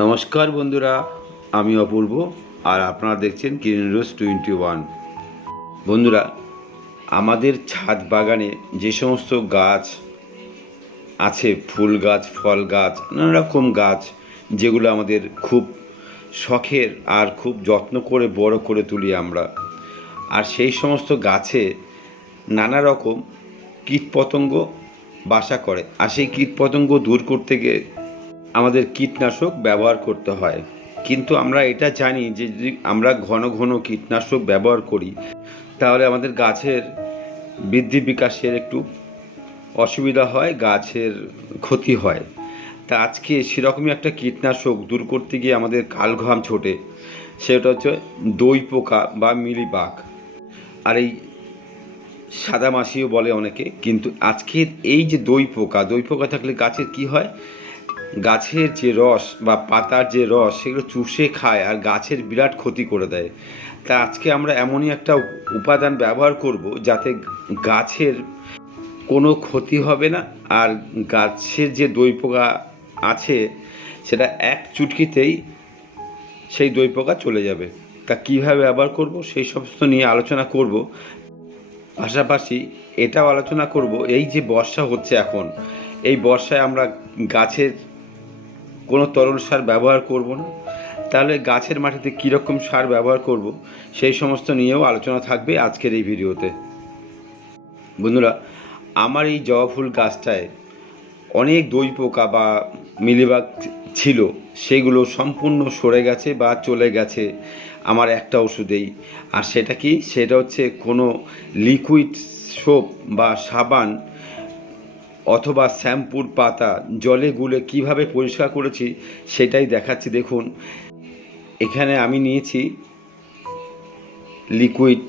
নমস্কার বন্ধুরা, আমি অপূর্ব আর আপনারা দেখছেন গ্রিন রোজ 21। বন্ধুরা, আমাদের ছাদ বাগানে যে সমস্ত গাছ আছে, ফুল গাছ, ফল গাছ, নানা রকম গাছ, যেগুলো আমাদের খুব শখের আর খুব যত্ন করে বড় করে তুলি আমরা। আর সেই সমস্ত গাছে নানা রকম কীটপতঙ্গ বাসা করে, আর সেই কীটপতঙ্গ দূর করতে গিয়ে আমাদের কীটনাশক ব্যবহার করতে হয়। কিন্তু আমরা এটা জানি যে যদি আমরা ঘন ঘন কীটনাশক ব্যবহার করি, তাহলে আমাদের গাছের বৃদ্ধি বিকাশের একটু অসুবিধা হয়, গাছের ক্ষতি হয়। তা আজকে সেরকমই একটা কীটনাশক দূর করতে গিয়ে আমাদের কালঘাম ছোটে, সেটা হচ্ছে দই পোকা বা মিলিবাগ। আর এই সাদামাছিও বলে অনেকে, কিন্তু আজকের এই যে দই পোকা থাকলে গাছের কি হয়, গাছের যে রস বা পাতার যে রস সেগুলো চুষে খায় আর গাছের বিরাট ক্ষতি করে দেয়। তা আজকে আমরা এমনই একটা উপাদান ব্যবহার করব যাতে গাছের কোনো ক্ষতি হবে না, আর গাছের যে দই পোকা আছে সেটা এক চুটকিতেই সেই দই পোকা চলে যাবে। তা কীভাবে ব্যবহার করব সেই সমস্ত নিয়ে আলোচনা করব। পাশাপাশি এটাও আলোচনা করব, এই যে বর্ষা হচ্ছে এখন, এই বর্ষায় আমরা গাছের কোনো তরল সার ব্যবহার করব না, তাহলে গাছের মাটিতে কীরকম সার ব্যবহার করব সেই সমস্ত নিয়েও আলোচনা থাকবে আজকের এই ভিডিওতে। বন্ধুরা, আমার এই জবা ফুল গাছটায় অনেক দই পোকা বা মিলিবাগ ছিল, সেগুলো সম্পূর্ণ সরে গেছে বা চলে গেছে আমার একটা ওষুধেই। আর সেটা কি, সেটা হচ্ছে কোনো লিকুইড সোপ বা সাবান অথবা শ্যাম্পুর পাতা জলে গুলে কিভাবে পরিষ্কার করেছি সেটাই দেখাচ্ছি। দেখুন, এখানে আমি নিয়েছি লিকুইড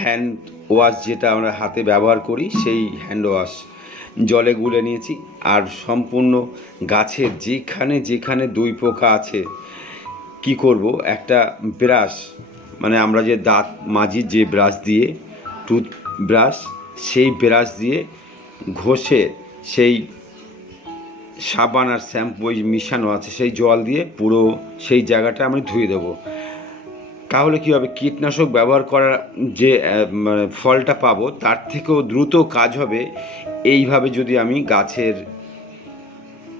হ্যান্ড ওয়াশ, যেটা আমরা হাতে ব্যবহার করি, সেই হ্যান্ড ওয়াশ জলে গুলে নিয়েছি। আর সম্পূর্ণ গাছের যেখানে যেখানে দই পোকা আছে কি করব, একটা ব্রাশ, মানে আমরা যে দাঁত মাজি যে ব্রাশ দিয়ে, টুথ ব্রাশ, সেই ব্রাশ দিয়ে ঘষে সেই সাবান আর শ্যাম্পু মিশানো আছে সেই জল দিয়ে পুরো সেই জায়গাটা আমি ধুয়ে দেবো। তাহলে কী হবে, কীটনাশক ব্যবহার করার যে মানে ফলটা পাবো তার থেকেও দ্রুত কাজ হবে এইভাবে যদি আমি গাছের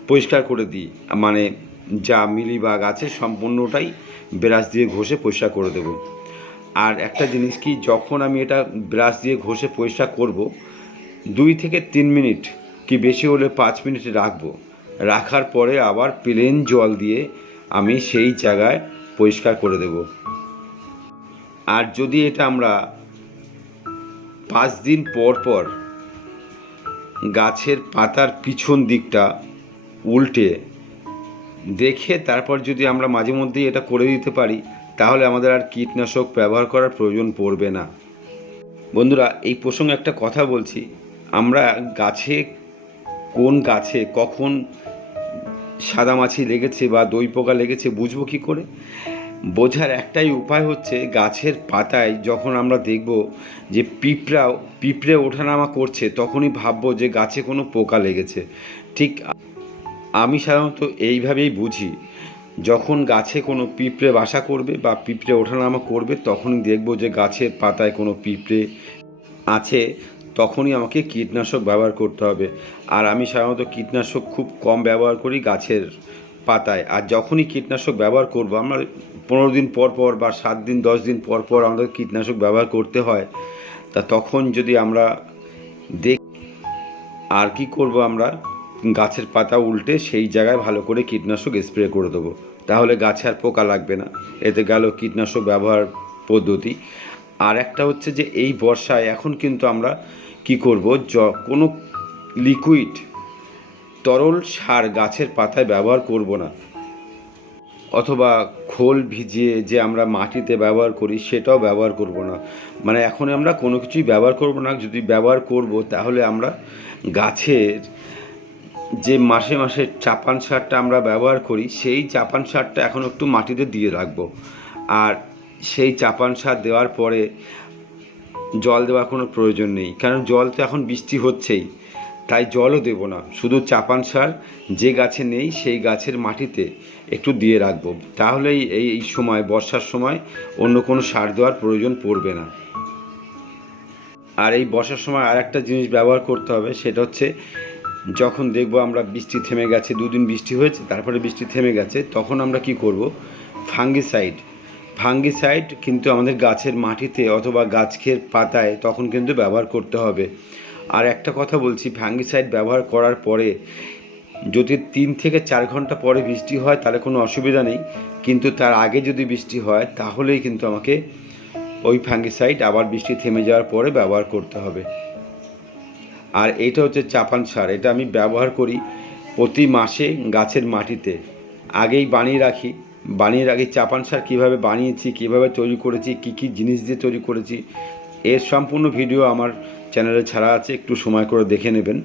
পরিষ্কার করে দিই। মানে যা মিলিবাগ আছে সম্পূর্ণটাই ব্রাশ দিয়ে ঘষে পরিষ্কার করে দেবো। আর একটা জিনিস কি, যখন আমি এটা ব্রাশ দিয়ে ঘষে পরিষ্কার করব, 2 থেকে 3 মিনিট, কি বেশি হলে 5 মিনিট রাখবো। রাখার পরে আবার প্লেন জল দিয়ে আমি সেই জায়গায় পরিষ্কার করে দেব। আর যদি এটা আমরা 5 দিন পর পর গাছের পাতার পিছন দিকটা উল্টে দেখে তারপর যদি আমরা মাঝে মধ্যেই এটা করে দিতে পারি, তাহলে আমাদের আর কীটনাশক ব্যবহার করার প্রয়োজন পড়বে না। বন্ধুরা, এই প্রসঙ্গে একটা কথা বলছি, আমরা কোন গাছে কখন সাদামাছি লেগেছে বা দই পোকা লেগেছে বুঝবো কী করে? বোঝার একটাই উপায় হচ্ছে, গাছের পাতায় যখন আমরা দেখব যে পিঁপড়ে ওঠানামা করছে, তখনই ভাববো যে গাছে কোনো পোকা লেগেছে। ঠিক আমি সাধারণত এইভাবেই বুঝি, যখন গাছে কোনো পিঁপড়ে বাসা করবে বা পিঁপড়ে ওঠানামা করবে, তখনই দেখব যে গাছের পাতায় কোনো পিঁপড়ে আছে, তখনই আমাকে কীটনাশক ব্যবহার করতে হবে। আর আমি সাধারণত কীটনাশক খুব কম ব্যবহার করি গাছের পাতায়। আর যখনই কীটনাশক ব্যবহার করব, আমরা 15 দিন পর পর বা 7 দিন 10 দিন পর পর আমাদের কীটনাশক ব্যবহার করতে হয়। তা তখন যদি আমরা আর কি করব, আমরা গাছের পাতা উল্টে সেই জায়গায় ভালো করে কীটনাশক স্প্রে করে দেবো, তাহলে গাছে আর পোকা লাগবে না। এতে গেল কীটনাশক ব্যবহার পদ্ধতি। আর একটা হচ্ছে যে এই বর্ষায় এখন কিন্তু আমরা কি করব, কোনো লিকুইড তরল সার গাছের পাতায় ব্যবহার করব না, অথবা খোল ভিজিয়ে যে আমরা মাটিতে ব্যবহার করি সেটাও ব্যবহার করব না। মানে এখন আমরা কোনো কিছুই ব্যবহার করব না। যদি ব্যবহার করব তাহলে আমরা গাছের যে মাসে মাসে চাপান সারটা আমরা ব্যবহার করি, সেই চাপান সারটা এখন একটু মাটিতে দিয়ে রাখবো। আর সেই চাপান সার দেওয়ার পরে জল দেওয়ার কোনো প্রয়োজন নেই, কারণ জল তো এখন বৃষ্টি হচ্ছেই। তাই জলও দেব না, শুধু চাপান সার যে গাছে নেই সেই গাছের মাটিতে একটু দিয়ে রাখবো। তাহলেই এই সময় বর্ষার সময় অন্য কোনো সার দেওয়ার প্রয়োজন পড়বে না। আর এই বর্ষার সময় আর একটা জিনিস ব্যবহার করতে হবে, সেটা হচ্ছে যখন দেখব আমরা বৃষ্টি থেমে গেছে, দুদিন বৃষ্টি হয়েছে তারপরে বৃষ্টি থেমে গেছে, তখন আমরা কি করব, ফাঙ্গিসাইড কিন্তু আমাদের গাছের মাটিতে অথবা গাছের পাতায় তখন কিন্তু ব্যবহার করতে হবে। আর একটা কথা বলছি, ফাঙ্গিসাইড ব্যবহার করার পরে যদি 3 থেকে 4 ঘন্টা পরে বৃষ্টি হয় তাহলে কোনো অসুবিধা নেই, কিন্তু তার আগে যদি বৃষ্টি হয় তাহলেই কিন্তু আমাকে ওই ফাঙ্গিসাইড আবার বৃষ্টি থেমে যাওয়ার পরে ব্যবহার করতে হবে। আর এটা হচ্ছে চাপান সার, এটা আমি ব্যবহার করি প্রতি মাসে গাছের মাটিতে। আগেই বানিয়ে রাখি চাপান সার কীভাবে বানিয়েছি, কীভাবে তৈরি করেছি, কী কী জিনিস দিয়ে তৈরি করেছি, এর সম্পূর্ণ ভিডিও আমার চ্যানেলে ছাড়া আছে, একটু সময় করে দেখে নেবেন।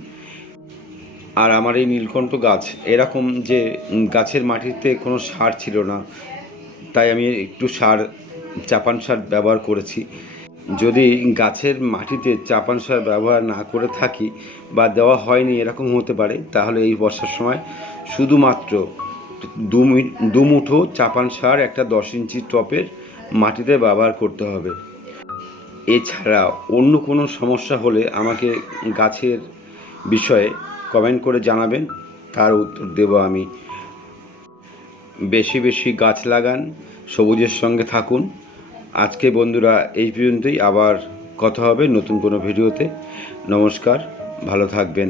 আর আমার এই নীলকণ্ঠ গাছ এরকম যে গাছের মাটিতে কোনো সার ছিল না, তাই আমি একটু চাপান সার ব্যবহার করেছি। যদি গাছের মাটিতে চাপান সার ব্যবহার না করে থাকি বা দেওয়া হয়নি এরকম হতে পারে, তাহলে এই বর্ষার সময় শুধুমাত্র 2 মুঠো চাপান সার একটা 10 ইঞ্চি টপের মাটিতে ব্যবহার করতে হবে। এছাড়া অন্য কোনো সমস্যা হলে আমাকে গাছের বিষয়ে কমেন্ট করে জানাবেন, তার উত্তর দেব আমি। বেশি বেশি গাছ লাগান, সবুজের সঙ্গে থাকুন। আজকে বন্ধুরা এই পর্যন্তই, আবার কথা হবে নতুন কোনো ভিডিওতে। নমস্কার, ভালো থাকবেন।